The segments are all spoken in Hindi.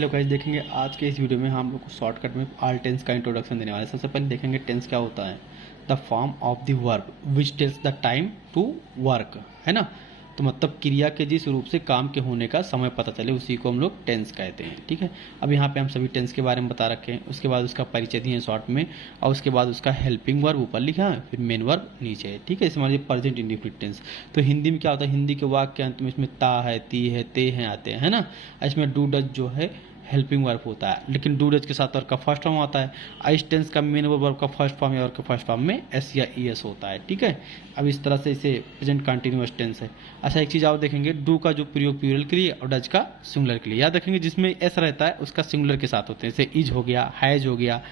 हेलो गाइस, देखेंगे आज के इस वीडियो में हम लोग को शॉर्टकट में ऑल टेंस का इंट्रोडक्शन देने वाले हैं। सबसे पहले देखेंगे टेंस क्या होता है। The form of the verb which tells the time to work, है ना। तो मतलब क्रिया के जिस रूप से काम के होने का समय पता चले उसी को हम लोग टेंस कहते हैं। ठीक है, अब यहाँ पे हम सभी टेंस के बारे में बता रखे हैं। उसके बाद उसका परिचय दिए शॉर्ट में, और उसके बाद उसका हेल्पिंग वर्ब ऊपर लिखा है, फिर मेन वर्ब नीचे है। ठीक है, इसे मान लीजिए प्रेजेंट इंडेफिनिट टेंस। तो हिंदी में क्या होता है, हिंदी के वाक्य के अंत में इसमें ता है, ती है, ते हैं आते हैं, है ना। इसमें डू डज जो है हेल्पिंग वर्ब होता है, लेकिन डू डज के साथ वर्ब का फर्स्ट फॉर्म आता है। इस टेंस का मेन वर्ब का फर्स्ट फॉर्म या वर्ब का फर्स्ट फॉर्म में एस या ई एस होता है। ठीक है, अब इस तरह से इसे प्रेजेंट कंटिन्यूअस टेंस है। अच्छा, एक चीज़ आप देखेंगे, डू का जो प्रयोग प्लूरल के लिए और डज का सिंगुलर के लिए। याद रखेंगे जिसमें एस रहता है उसका सिंगुलर के साथ होते हैं, जैसे इज हो गया, हैज हो गया,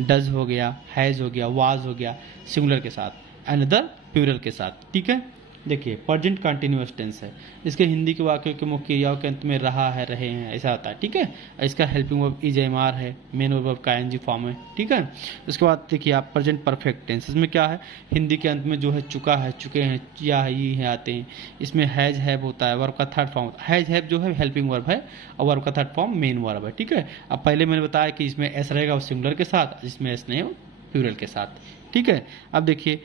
डज हो गया, हैज हो गया, वाज हो गया, सिंगुलर के साथ, अनदर प्लूरल के साथ। ठीक है, देखिए प्रेजेंट कंटिन्यूअस टेंस है। इसके हिंदी के वाक्यों के मुख्य क्रियाओं के अंत में रहा है, रहे हैं, ऐसा होता है। ठीक है, इसका helping verb is am are है, मेन वर्ब का एनजी फॉर्म है। ठीक है, उसके बाद देखिए आप प्रेजेंट परफेक्ट टेंस, इसमें क्या है, हिंदी के अंत में जो है चुका है, चुके हैं, या है, ये है आते हैं। इसमें हैज हैव होता है, वर्ब का थर्ड फॉर्म होता है। हैज हैव जो है हेल्पिंग वर्ब है और वर्ब का थर्ड फॉर्म मेन वर्ब है। ठीक है, अब पहले मैंने बताया कि इसमें एस रहेगा सिंगुलर के साथ, जिसमें एस नहीं प्लूरल के साथ। ठीक है, अब देखिए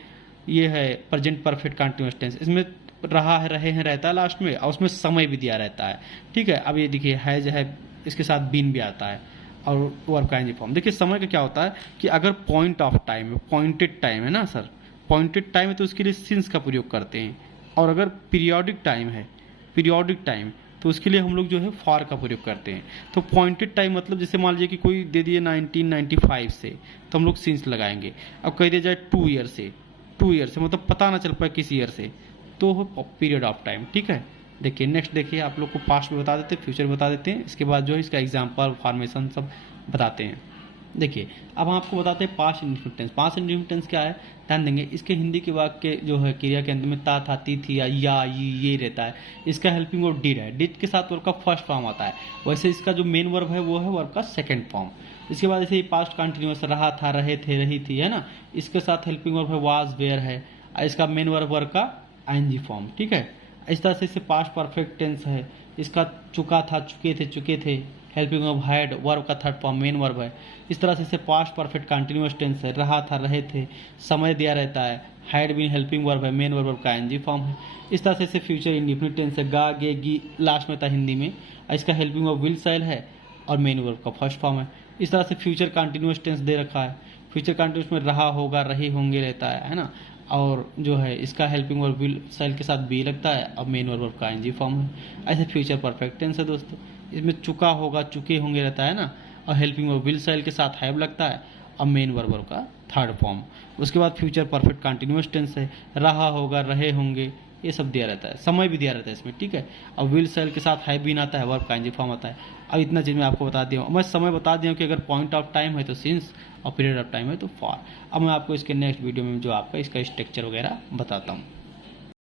ये है प्रेजेंट परफेक्ट कंटिन्यूअस टेंस। इसमें रहा है, रहे हैं रहता है लास्ट में, और उसमें समय भी दिया रहता है। ठीक है, अब ये देखिए हैज है, इसके साथ बीन भी आता है और वर्ब का एनजी फॉर्म। देखिए समय का क्या होता है कि अगर पॉइंट ऑफ टाइम है, पॉइंटेड टाइम है ना सर, पॉइंटेड टाइम है तो उसके लिए सिंस का प्रयोग करते हैं। और अगर पीरियोडिक टाइम है, पीरियोडिक टाइम, तो उसके लिए हम लोग जो है फॉर का प्रयोग करते हैं। तो पॉइंटेड टाइम मतलब जैसे मान लीजिए कि कोई दे दिए 1995 से, तो हम लोग सिंस लगाएंगे। अब कह दिया जाए 2 ईयर से, 2 ईयर से मतलब पता ना चल पाए किस ईयर से, तो हो पीरियड ऑफ टाइम। ठीक है, देखिए नेक्स्ट देखिए, आप लोग को पास्ट में बता देते हैं, फ्यूचर में बता देते हैं, इसके बाद जो है इसका एग्जाम्पल फॉर्मेशन सब बताते हैं। देखिए अब हम आपको बताते हैं past indefinite tense. Past indefinite tense क्या है, ध्यान देंगे, इसके हिंदी के वाक्य जो है क्रिया के अंत में ता था, ती थी, या ये रहता है। इसका हेल्पिंग वर्ब डिड है, डिड के साथ वर्ब का फर्स्ट फॉर्म आता है। वैसे इसका जो मेन वर्ब है वो है वर्ब का सेकंड फॉर्म। इसके बाद जैसे पास्ट कंटिन्यूअस, रहा था, रहे थे, रही थी, है ना। इसके साथ हेल्पिंग वर्ब है वाज, वेयर है। इसका मेन वर्ब का आईएनजी फॉर्म। ठीक है, इस तरह से इसे पास्ट परफेक्ट टेंस है। इसका चुका था, चुके थे, हेल्पिंग वर्ब हैड, वर्ब का थर्ड फॉर्म मेन वर्ब है। इस तरह से इसे पास्ट परफेक्ट कंटिन्यूअस टेंस है। रहा था, रहे थे, समय दिया रहता है, हैड बीन हेल्पिंग वर्ब है, मेन वर्ब का आईएनजी फॉर्म है। इस तरह से इसे फ्यूचर इंडेफिनिट टेंस है। गा, गे, गी लास्ट में था हिंदी में। इसका हेल्पिंग वर्ब विल, शैल है और मेन वर्ब का फर्स्ट फॉर्म है। इस तरह से फ्यूचर कंटिन्यूअस टेंस दे रखा है। फ्यूचर कंटिन्यूअस में रहा होगा, रहे होंगे रहता है ना। और जो है इसका हेल्पिंग वर्ब विल शैल के साथ बी लगता है और मेन वर्ब का एनजी फॉर्म है। ऐसे फ्यूचर परफेक्ट टेंस है दोस्तों, इसमें चुका होगा, चुके होंगे रहता है ना, और हेल्पिंग वर्ब विल शैल के साथ हैव लगता है और मेन वर्ब का थर्ड फॉर्म। उसके बाद फ्यूचर परफेक्ट कंटिन्यूअस टेंस है। रहा होगा, रहे होंगे, ये सब दिया रहता है, समय भी दिया रहता है इसमें। ठीक है, और विल शैल के साथ हैव बीन आता है, वर्ब का एनजी फॉर्म आता है। अब इतना चीज़ मैं आपको बता दिया हूँ, मैं समय बता दिया हूँ कि अगर पॉइंट ऑफ टाइम है तो सिंस और पीरियड ऑफ टाइम है तो फॉर। अब मैं आपको इसके नेक्स्ट वीडियो में जो आपका इसका स्ट्रक्चर वगैरह बताता हूँ।